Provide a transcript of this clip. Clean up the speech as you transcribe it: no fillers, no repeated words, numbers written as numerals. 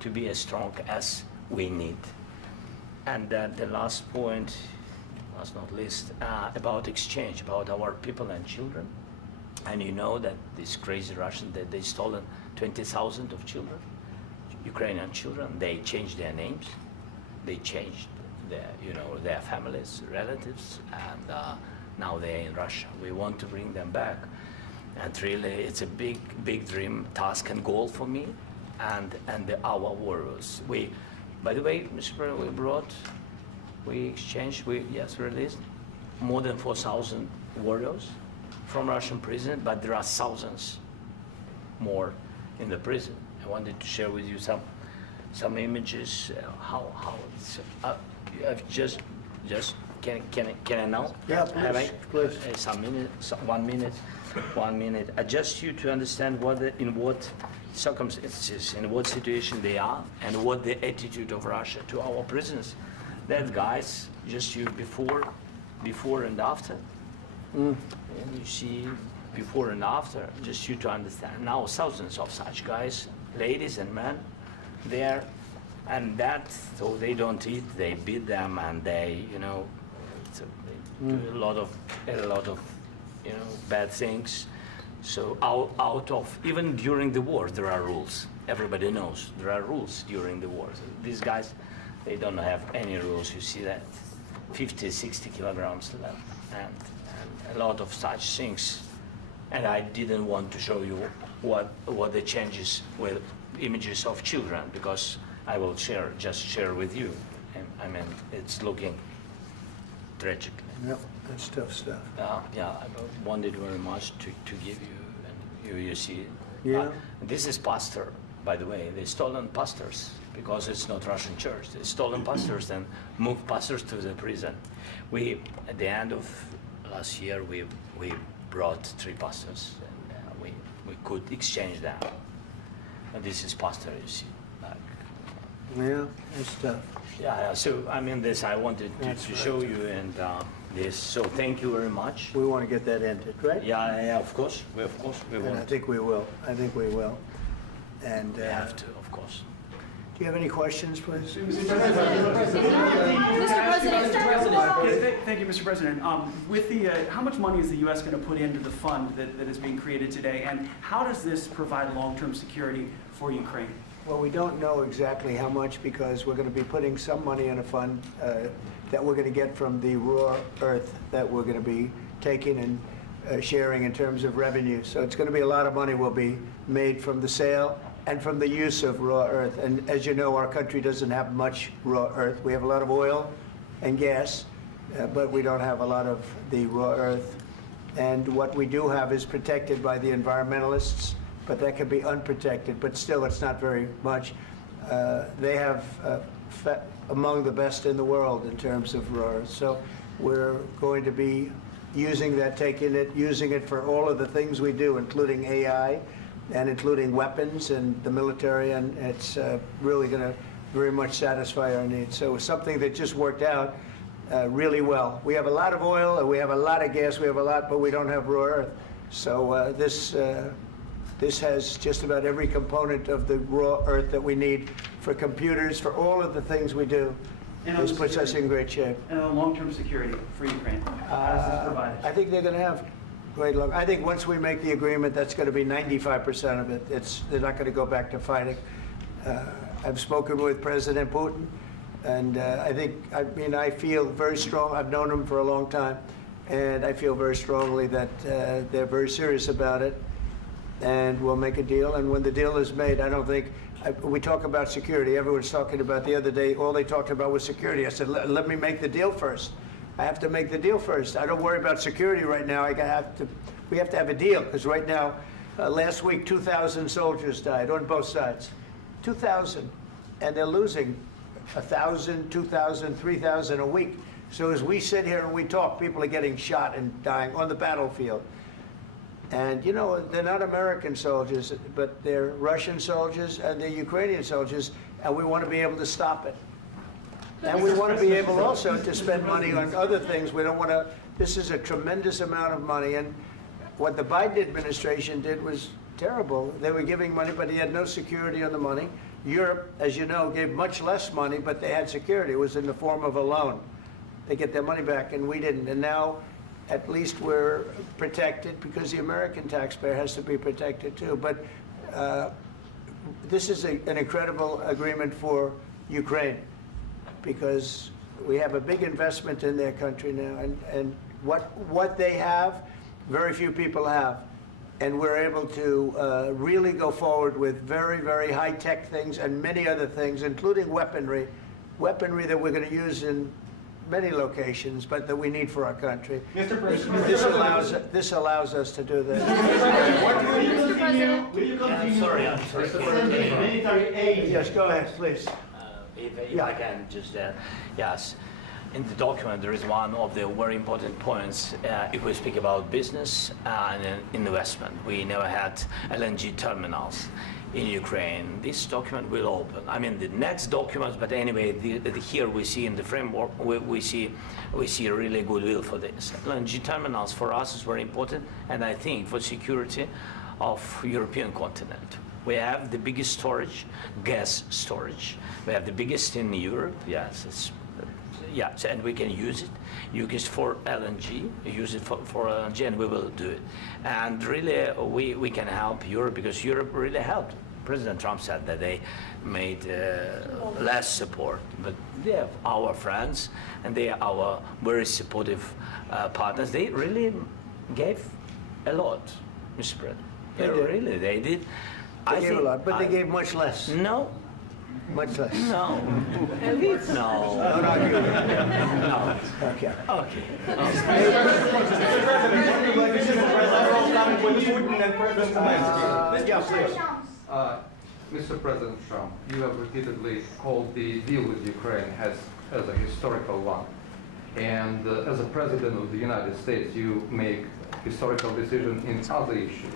to be as strong as we need. And the last point, last not least, about exchange, about our people and children. And you know that these crazy Russians, that they stolen 20,000 of children, Ukrainian children. They changed their names, they changed their families, relatives, and now they're in Russia. We want to bring them back. And really, it's a big dream, task and goal for me and our warriors. By the way, Mr. President, we released more than 4,000 warriors from Russian prison, but there are thousands more in the prison. I wanted to share with you some images. How it's just can I now? Yeah, please. Some minutes, 1 minute. 1 minute. Just you to understand in what circumstances, in what situation they are, and what the attitude of Russia to our prisoners. That guys, just you before and after. And you see before and after, just you to understand. Now thousands of such guys, ladies and men, there, and so they don't eat, they beat them, and they, they do a lot of bad things. So out of, even during the war, there are rules. Everybody knows there are rules during the war. So these guys, they don't have any rules. You see that 50, 60 kilograms left, and a lot of such things. And I didn't want to show you what the changes with images of children, because I will just share with you. And I mean, it's looking tragic. Yep, that's tough stuff. Yeah, I wanted very much to give you, and you see. Yeah. This is pastor, by the way. They stolen pastors because it's not Russian church. They stolen pastors and moved pastors to the prison. At the end of last year, we brought 3 pastors, and we could exchange them. And this is pastor, you see. Yeah, that's tough. Yeah. So I mean, this I wanted to show you, and this. So thank you very much. We want to get that ended, right? Yeah, of course. We And want. I think we will. And We have to, of course. do you have any questions, please? Mr. President. Thank you, Mr. President. With how much money is the U.S. going to put into the fund that is being created today, and how does this provide long-term security for Ukraine? Well, we don't know exactly how much, because we're going to be putting some money in a fund that we're going to get from the raw earth that we're going to be taking and sharing in terms of revenue. So it's going to be a lot of money will be made from the sale and from the use of raw earth. And as you know, our country doesn't have much raw earth. We have a lot of oil and gas, but we don't have a lot of the raw earth. And what we do have is protected by the environmentalists, but that can be unprotected, but still it's not very much. They have among the best in the world in terms of raw earth. So we're going to be using that, using it for all of the things we do, including AI and including weapons and the military, and it's really going to very much satisfy our needs. So it's something that just worked out really well. We have a lot of oil, we have a lot of gas, we have a lot, but we don't have raw earth. So this has just about every component of the raw earth that we need for computers, for all of the things we do. This puts us in great shape. And long-term security for Ukraine, how does this provide it? I think they're going to have great luck. I think once we make the agreement, that's going to be 95% of it. They're not going to go back to fighting. I've spoken with President Putin, and I feel very strong. I've known him for a long time, and I feel very strongly that they're very serious about it, and we'll make a deal. And when the deal is made, I don't think, we talk about security. Everyone's talking about the other day, all they talked about was security. I said, let me make the deal first. I have to make the deal first. I don't worry about security right now. We have to have a deal, because right now, last week, 2,000 soldiers died on both sides. 2,000, and they're losing 1,000, 2,000, 3,000 a week. So as we sit here and we talk, people are getting shot and dying on the battlefield. And you know, they're not American soldiers, but they're Russian soldiers and they're Ukrainian soldiers, and we want to be able to stop it. And we want to be able also to spend money on other things. We don't want to, this is a tremendous amount of money, and what the Biden administration did was terrible. They were giving money, but he had no security on the money. Europe, as you know, gave much less money, but they had security. It was in the form of a loan. They get their money back, and we didn't. And now, at least we're protected because the American taxpayer has to be protected too. But this is an incredible agreement for Ukraine because we have a big investment in their country now, and what they have, very few people have. And we're able to really go forward with very, very high-tech things and many other things, including weaponry that we're going to use in many locations, but that we need for our country. Mr. President, This allows us to do this. will you continue? I'm sorry. Military aid. Yes, go ahead, please. If I can just, yes. In the document, there is one of the very important points. If we speak about business and investment, we never had LNG terminals in Ukraine. This document will open. I mean, the next document, but anyway, here we see in the framework, we see really goodwill for this. LNG terminals for us is very important, and I think for security of European continent. We have the biggest storage, gas storage. We have the biggest in Europe. Yes, yes, and we can use it. Use it for LNG. Use it for LNG, and we will do it. And really, we can help Europe because Europe really helped. President Trump said that they made less support, but they are our friends and they are our very supportive partners. They really gave a lot, Mr. President. They did. Really, they did. They gave a lot, but they gave much less. No. Much less. No. No. Don't argue with it. No. Okay. Okay. Yeah, please. Mr. President Trump, you have repeatedly called the deal with Ukraine as a historical one. And as a president of the United States, you make historical decisions in other issues.